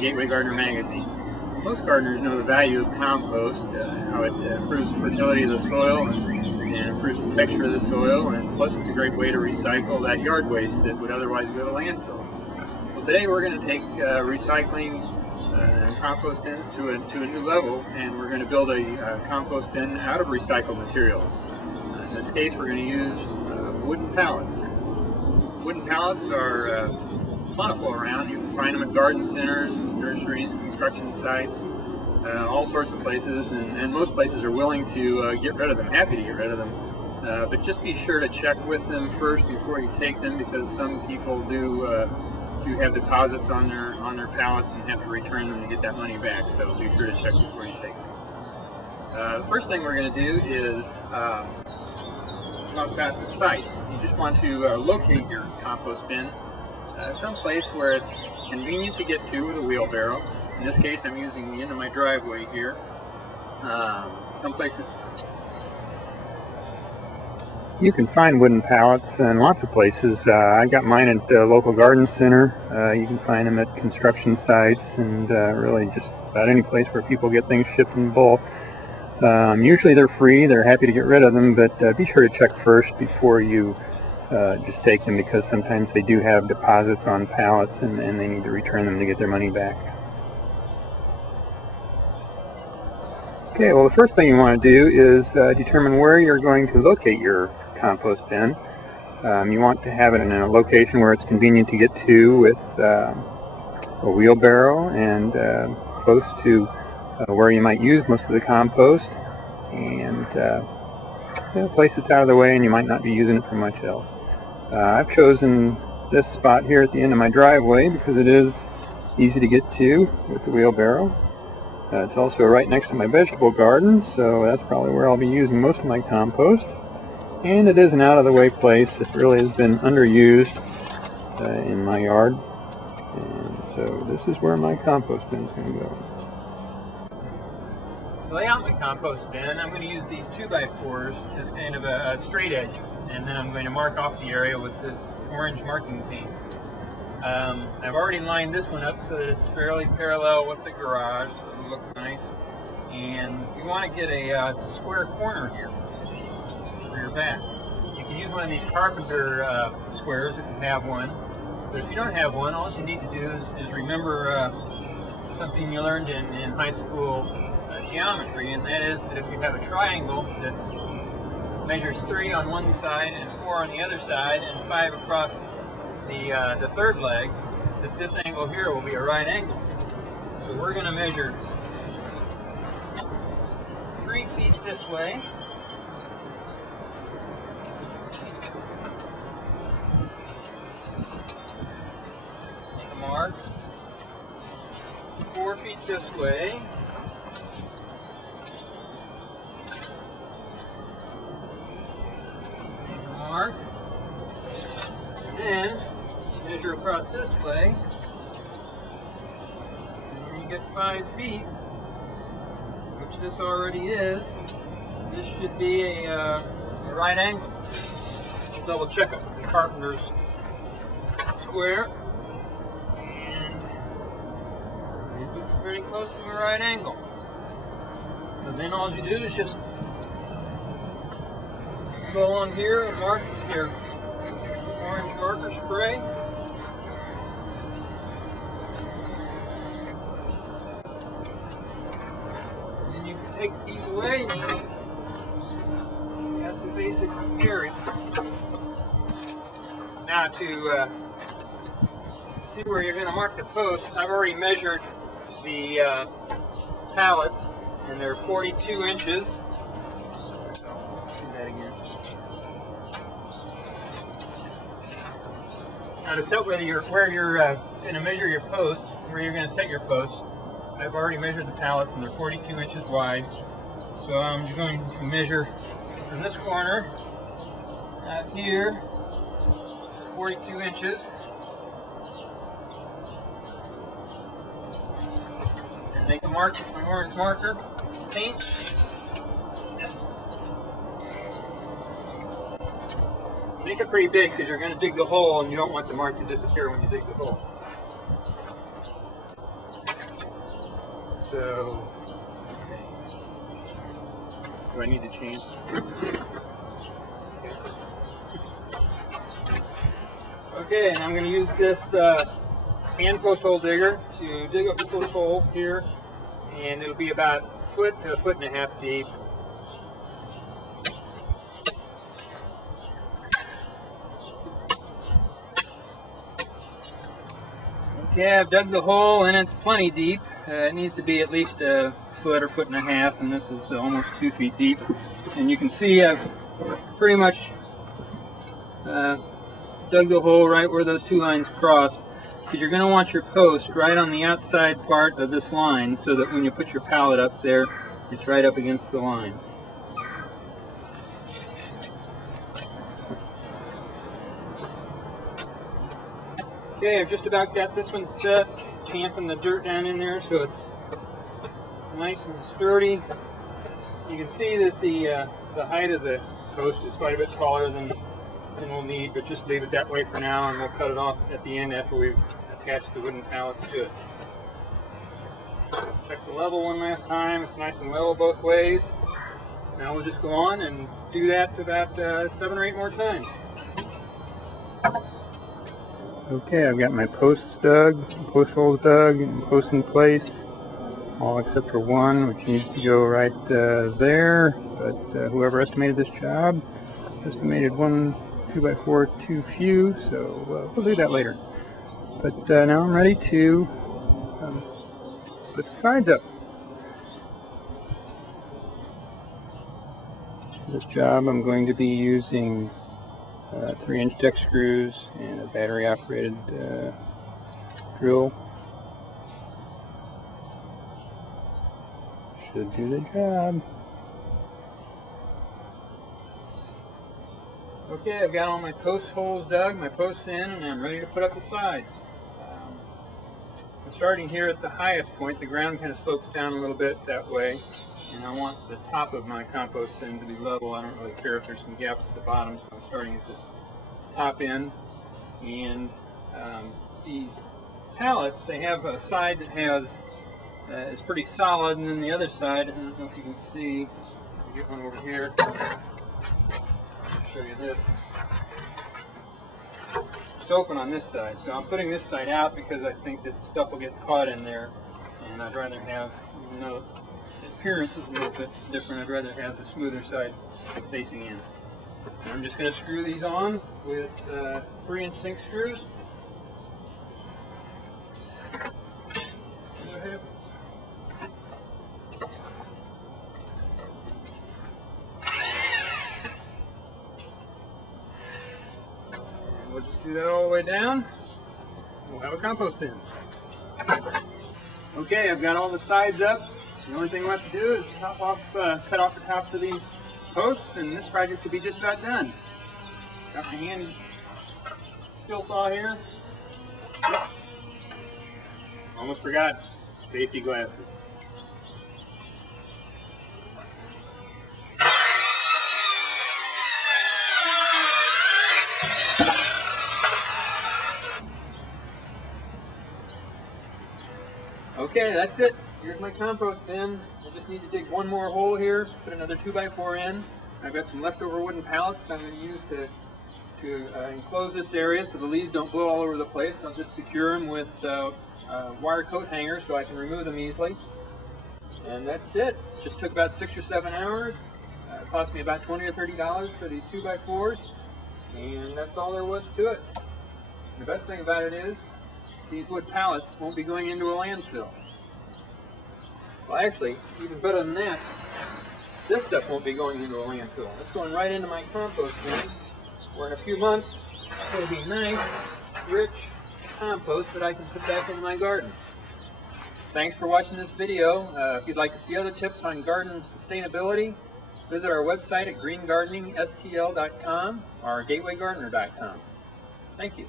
Gateway Gardener magazine. Most gardeners know the value of compost, how it improves the fertility of the soil and improves the texture of the soil, and plus it's a great way to recycle that yard waste that would otherwise go to landfill. Well, today we're going to take recycling and compost bins to a new level, and we're going to build a compost bin out of recycled materials. In this case, we're going to use wooden pallets. Wooden pallets are plentiful around. You can find them at garden centers, nurseries, construction sites, all sorts of places, and most places are willing to get rid of them, happy to get rid of them. But just be sure to check with them first before you take them, because some people do have deposits on their pallets and have to return them to get that money back. So be sure to check before you take them. The first thing we're going to do is talk about the site. You just want to locate your compost bin someplace where it's convenient to get to with a wheelbarrow. In this case, I'm using the end of my driveway here. Someplace it's... You can find wooden pallets in lots of places. I got mine at the local garden center. You can find them at construction sites and really just about any place where people get things shipped in bulk. Usually they're free, they're happy to get rid of them, but be sure to check first before you just take them, because sometimes they do have deposits on pallets and they need to return them to get their money back. Okay, well, the first thing you want to do is determine where you're going to locate your compost bin. You want to have it in a location where it's convenient to get to with a wheelbarrow and close to where you might use most of the compost, and a place that's out of the way and you might not be using it for much else. I've chosen this spot here at the end of my driveway because it is easy to get to with the wheelbarrow. It's also right next to my vegetable garden, so that's probably where I'll be using most of my compost. And it is an out-of-the-way place that really has been underused in my yard. And so this is where my compost bin is going to go. To lay out my compost bin, I'm going to use these 2x4s as kind of a straight edge, and then I'm going to mark off the area with this orange marking paint. I've already lined this one up so that it's fairly parallel with the garage, so it'll look nice. And you want to get a square corner here for your back. You can use one of these carpenter squares if you have one, but if you don't have one, all you need to do is remember something you learned in high school geometry, and that is that if you have a triangle that's measures 3 on one side and 4 on the other side and 5 across the third leg, that this angle here will be a right angle. So we're going to measure 3 feet this way, make a mark, 4 feet this way, mark, and measure across this way, and when you get 5 feet, which this already is, this should be a right angle. We'll double check it with the carpenter's square, and it looks pretty close to a right angle. So then all you do is just go on here and mark with your orange marker spray. And then you can take these away and you have the basic area. Now to see where you're going to mark the posts, I've already measured the pallets, and they're 42 inches. Now to set where you're going to measure your posts, where you're going to set your posts, I've already measured the pallets and they're 42 inches wide. So I'm just going to measure from this corner out here, 42 inches. And make a mark with my orange marker, paint. Make it pretty big because you're going to dig the hole and you don't want the mark to disappear when you dig the hole. So, do I need to change? Okay, and I'm going to use this hand post hole digger to dig up the post hole here, and it'll be about a foot to a foot and a half deep. Okay, I've dug the hole and it's plenty deep. It needs to be at least a foot or foot and a half, and this is almost 2 feet deep. And you can see I've pretty much dug the hole right where those two lines cross, because you're going to want your post right on the outside part of this line so that when you put your pallet up there, it's right up against the line. Okay, I've just about got this one set, tamping the dirt down in there so it's nice and sturdy. You can see that the height of the post is quite a bit taller than we'll need, but just leave it that way for now, and we'll cut it off at the end after we've attached the wooden pallets to it. Check the level one last time. It's nice and level both ways. Now we'll just go on and do that about 7 or 8 more times. Okay, I've got my posts dug, post holes dug, and posts in place, all except for one, which needs to go right there, but whoever estimated this job estimated one 2x4 too few, so we'll do that later. But now I'm ready to put the sides up. For this job I'm going to be using 3-inch deck screws and a battery operated drill. Should do the job. Okay, I've got all my post holes dug, my posts in, and I'm ready to put up the sides. I'm starting here at the highest point. The ground kind of slopes down a little bit that way, and I want the top of my compost bin to be level. I don't really care if there's some gaps at the bottom, so I'm starting at this top end. And these pallets, they have a side that has is pretty solid, and then the other side, I don't know if you can see, I'll get one over here. Show you this. It's open on this side, so I'm putting this side out because I think that stuff will get caught in there, and I'd rather have, even though the appearance is a little bit different, I'd rather have the smoother side facing in. And I'm just going to screw these on with 3-inch sink screws. See what happens. We'll just do that all the way down. We'll have a compost bin. Okay, I've got all the sides up. The only thing left to do is cut off the tops of these posts, and this project will be just about done. Got my hand skill saw here. Almost forgot. Safety glasses. Okay, that's it. Here's my compost bin. I just need to dig one more hole here, put another 2x4 in. I've got some leftover wooden pallets that I'm going to use to enclose this area so the leaves don't blow all over the place. I'll just secure them with wire coat hangers so I can remove them easily. And that's it. Just took about 6 or 7 hours. It cost me about $20 or $30 for these 2x4s, and that's all there was to it. The best thing about it is these wood pallets won't be going into a landfill. Well, actually, even better than that, this stuff won't be going into a landfill. It's going right into my compost bin, where in a few months it'll be nice, rich compost that I can put back into my garden. Thanks for watching this video. If you'd like to see other tips on garden sustainability, visit our website at greengardeningstl.com or gatewaygardener.com. Thank you.